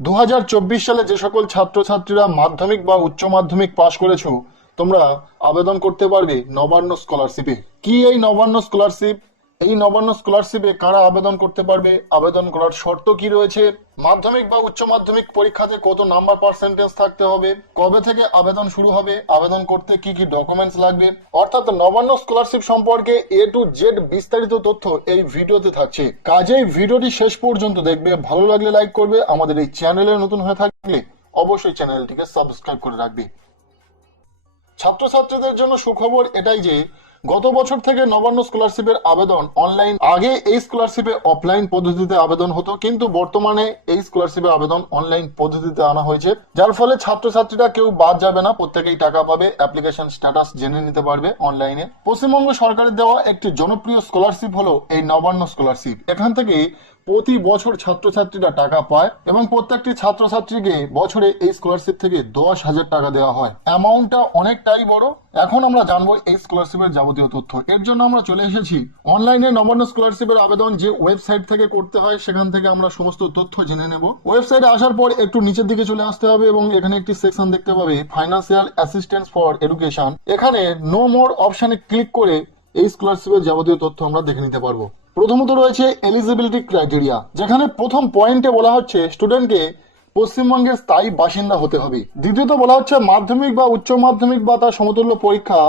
2024 সালে যে সকল ছাত্রছাত্রীরা মাধ্যমিক বা উচ্চ মাধ্যমিক পাশ করেছো, তোমরা আবেদন করতে পারবে নবান্ন স্কলারশিপে। কি এই নবান্ন স্কলারশিপ? এই নবান্ন স্কলারশিপে কারা আবেদন করতে পারবে, আবেদন করার শর্ত কি রয়েছে, মাধ্যমিক বা উচ্চ মাধ্যমিক পরীক্ষাতে কত নাম্বার পার্সেন্টেজ থাকতে হবে, কবে থেকে আবেদন শুরু হবে, আবেদন করতে কি কি ডকুমেন্টস লাগবে, অর্থাৎ নবান্ন স্কলারশিপ সম্পর্কে A to Z বিস্তারিত তথ্য এই ভিডিওতে থাকছে। কাজেই ভিডিওটি শেষ পর্যন্ত দেখবে। ভালো লাগলে লাইক করবে, আমাদের এই চ্যানেলে নতুন হয়ে থাকলে অবশ্যই চ্যানেলটিকে সাবস্ক্রাইব করে রাখবে। ছাত্রছাত্রীদের জন্য সুখবর এটাই যে গত বছর থেকে নবান্ন স্কলারশিপের আবেদন অনলাইন। আগে এই স্কলারশিপে অফলাইন পদ্ধতিতে আবেদন হতো, কিন্তু বর্তমানে এই স্কলারশিপে আবেদন অনলাইন পদ্ধতিতে আনা হয়েছে, যার ফলে ছাত্রছাত্রীরা কেউ বাদ যাবে না, প্রত্যেকেই টাকা পাবে। অ্যাপ্লিকেশন স্ট্যাটাস জেনে নিতে পারবে অনলাইনে। পশ্চিমবঙ্গ সরকারের দেওয়া একটি জনপ্রিয় স্কলারশিপ হলো এই নবান্ন স্কলারশিপ। এখান থেকে প্রতি বছর ছাত্রছাত্রীরা টাকা পায় এবং প্রত্যেকটি ছাত্রছাত্রীকে বছরে এই স্কলারশিপ থেকে 10,000 টাকা দেওয়া হয়। অ্যামাউন্টটা অনেকটাই বড়। এখন আমরা জানবো এই স্কলারশিপের যাবতীয় তথ্য। এর জন্য আমরা চলে এসেছি অনলাইনে। নবান্ন স্কলারশিপের আবেদন যে ওয়েবসাইট থেকে করতে হয়, সেখান থেকে আমরা সমস্ত তথ্য জেনে নেব। ওয়েবসাইটে আসার পর একটু নিচের দিকে চলে আসতে হবে এবং এখানে একটি সেকশন দেখতে পাবে, ফাইন্যান্সিয়াল অ্যাসিস্ট্যান্স ফর এডুকেশন। এখানে নো মোর অপশনে ক্লিক করে এই স্কলারশিপের যাবতীয় তথ্য আমরা দেখে নিতে পারবো। প্রথমত রয়েছে এলিজিবিলিটি ক্রাইটেরিয়া, যেখানে প্রথম পয়েন্টে বলা হচ্ছে স্টুডেন্টকে পশ্চিমবঙ্গের স্থায়ী বাসিন্দা হতে হবে। দ্বিতীয়ত বলা হচ্ছে মাধ্যমিক বা উচ্চ মাধ্যমিক বা তার সমতুল্য পরীক্ষা,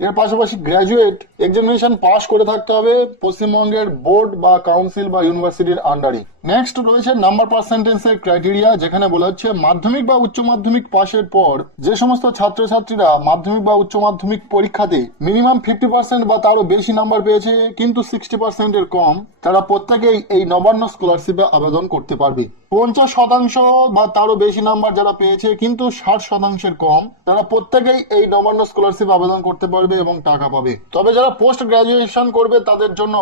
এর পাশাপাশি গ্র্যাজুয়েট এক্সামিনেশন পাস করে থাকতে হবে পশ্চিমবঙ্গের বোর্ড বা কাউন্সিল বা ইউনিভার্সিটির আন্ডারে। নেক্সট রয়েছে নাম্বার পার্সেন্টেজের ক্রাইটেরিয়া, যেখানে বলা হচ্ছে মাধ্যমিক বা উচ্চ মাধ্যমিক পাশের পর যে সমস্ত ছাত্রছাত্রীরা মাধ্যমিক বা উচ্চ মাধ্যমিক পরীক্ষাতে মিনিমাম 50% বা তারও বেশি নাম্বার পেয়েছে কিন্তু 60% এর কম, তারা প্রত্যেকেই এই নবান্ন স্কলারশিপে আবেদন করতে পারবে। 50% বা তারও বেশি নাম্বার যারা পেয়েছে কিন্তু 60%-এর কম, তারা প্রত্যেকেই এই নবান্ন স্কলারশিপ আবেদন করতে পারবে এবং টাকা পাবে। তবে যারা পোস্ট গ্রাজুয়েশন করবে তাদের জন্য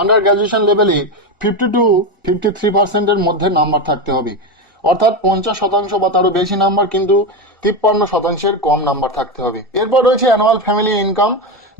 আন্ডার গ্রাজুয়েশন লেভেলে 50 to 53% এর মধ্যে নাম্বার থাকতে হবে, অর্থাৎ 50% বা তারও বেশি নাম্বার কিন্তু 53%-এর কম নাম্বার থাকতে হবে। এরপর রয়েছে অ্যানুয়াল ফ্যামিলি ইনকাম,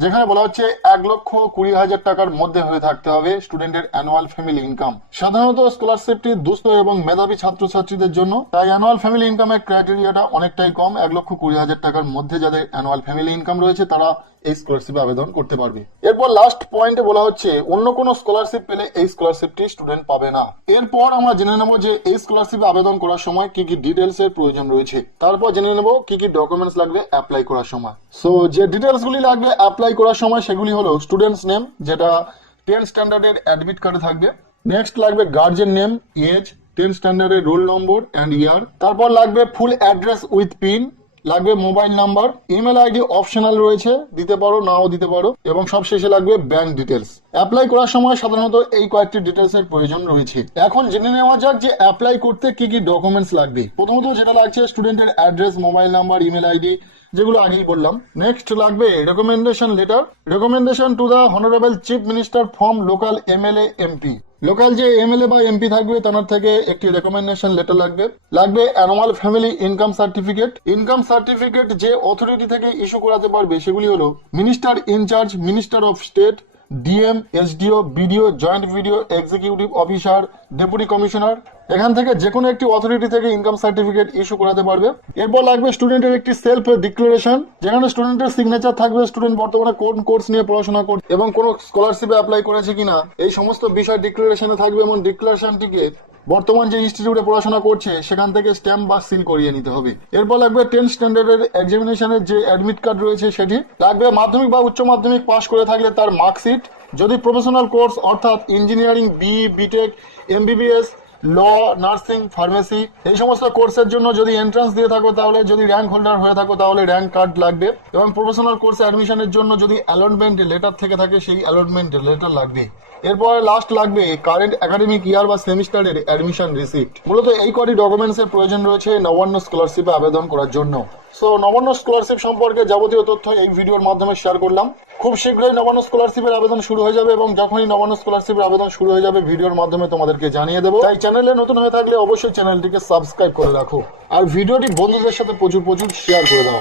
যেখানে বলা হচ্ছে 1,20,000 টাকার মধ্যে হয়ে থাকতে হবে স্টুডেন্টের অ্যানুয়াল ফ্যামিলি ইনকাম। সাধারণত স্কলারশিপটি দুস্থ এবং মেধাবী ছাত্রছাত্রীদের জন্য, তাই অ্যানুয়াল ফ্যামিলি ইনকামের ক্রাইটেরিয়াটা অনেকটাই কম। 1,20,000 টাকার মধ্যে যাদের অ্যানুয়াল ফ্যামিলি ইনকাম রয়েছে তারা এই স্কলারশিপে আবেদন করতে পারবে। এরপর লাস্ট পয়েন্টে বলা হচ্ছে অন্য কোনো স্কলারশিপ পেলে এই স্কলারশিপটি স্টুডেন্ট পাবে না। এরপর আমরা জেনে নেব যে এই স্কলারশিপে আবেদন করার সময় কি কি ডিটেলস এর প্রয়োজন রয়েছে, তারপর জেনে নেব কি কি ডকুমেন্টস লাগবে অ্যাপ্লাই করার সময়। সো যে ডিটেলস গুলি লাগবে অ্যাপ্লাই করার সময় সেগুলি হলো স্টুডেন্টস নেম, যেটা 10 স্ট্যান্ডার্ডের অ্যাডমিট কার্ডে থাকবে। নেক্সট লাগবে গার্জিয়ান নেম, এজ, 10 স্ট্যান্ডার্ডের রোল নম্বর অ্যান্ড ইয়ার। তারপর লাগবে ফুল অ্যাড্রেস উইথ পিন, লাগবে mobile number, email ID optional রয়েছে, দিতে পারো নাও দিতে পারো, এবং সব শেষে লাগবে ব্যাংক ডিটেলস। অ্যাপ্লাই করার সময় সাধারণত এই কয়েকটি ডিটেলস এর প্রয়োজন রয়েছে। এখন জেনে নেওয়া যাক যে অ্যাপ্লাই করতে কি কি ডকুমেন্টস লাগবে। প্রথমত যেটা লাগছে স্টুডেন্টের address, mobile number, email ID, যেগুলো আগেই বললাম। নেক্সট লাগবে recommendation letter, recommendation to the honourable chief minister from local MLA MP. Local যে এমএলএ বা এমপি থাকবে তার থেকে একটি রেকমেন্ডেশন লেটার লাগবে। লাগবে annual family income certificate. Income certificate যে অথরিটি থেকে ইস্যু করাতে পারবে সেগুলি হলো minister incharge, minister of state, DM, SDO, BDO, joint BDO executive officer, deputy commissioner. এখান থেকে যে কোনো একটি অথরিটি থেকে ইনকাম সার্টিফিকেট ইস্যু করাতে পারবে। এরপর লাগবে স্টুডেন্টের একটি সেলফ ডিক্লারেশন, যেখানে স্টুডেন্টের সিগনেচার থাকবে, স্টুডেন্ট বর্তমানে কোন কোর্স নিয়ে পড়াশোনা করছে এবং কোন স্কলারশিপে অ্যাপ্লাই করেছে কিনা এই সমস্ত বিষয় ডিক্লারেশনে থাকবে, এবং ডিক্লারেশনটিকে বর্তমান যে ইনস্টিটিউটে পড়াশোনা করছে সেখান থেকে স্ট্যাম্প বা সিল করিয়ে নিতে হবে। এরপর লাগবে 10 স্ট্যান্ডার্ডের এক্সামিনেশনের যে অ্যাডমিট কার্ড রয়েছে সেটি লাগবে। মাধ্যমিক বা উচ্চ মাধ্যমিক পাশ করে থাকলে তার মার্কশিট, যদি প্রফেশনাল কোর্স অর্থাৎ engineering, BE, BTech, MBBS, law, nursing, pharmacy এই সমস্ত কোর্সের জন্য যদি এন্ট্রান্স দিয়ে থাকো তাহলে, যদি র্যাঙ্ক হোল্ডার হয়ে থাকো তাহলে র্যাঙ্ক কার্ড লাগবে, এবং প্রফেশনাল কোর্সে অ্যাডমিশনের জন্য যদি অ্যালটমেন্ট লেটার থেকে থাকে সেই অ্যালটমেন্ট লেটার লাগবে। এরপর লাস্ট লাগবে কারেন্ট একাডেমিক ইয়ার বা সেমিস্টারের অ্যাডমিশন রিসিপ্ট। মূলত এই কটি ডকুমেন্টস এর প্রয়োজন রয়েছে নবান্ন স্কলারশিপে আবেদন করার জন্য। সো নবান্ন স্কলারশিপ সম্পর্কে যাবতীয় তথ্য এই ভিডিওর মাধ্যমে শেয়ার করলাম। খুব শীঘ্রই নবান্ন স্কলারশিপের আবেদন শুরু হয়ে যাবে, এবং যখনই নবান্ন স্কলারশিপের আবেদন শুরু হয়ে যাবে ভিডিওর মাধ্যমে তোমাদেরকে জানিয়ে দেবো। তাই চ্যানেলে নতুন হয়ে থাকলে অবশ্যই চ্যানেলটিকে সাবস্ক্রাইব করে রাখো, আর ভিডিওটি বন্ধুদের সাথে প্রচুর শেয়ার করে দাও।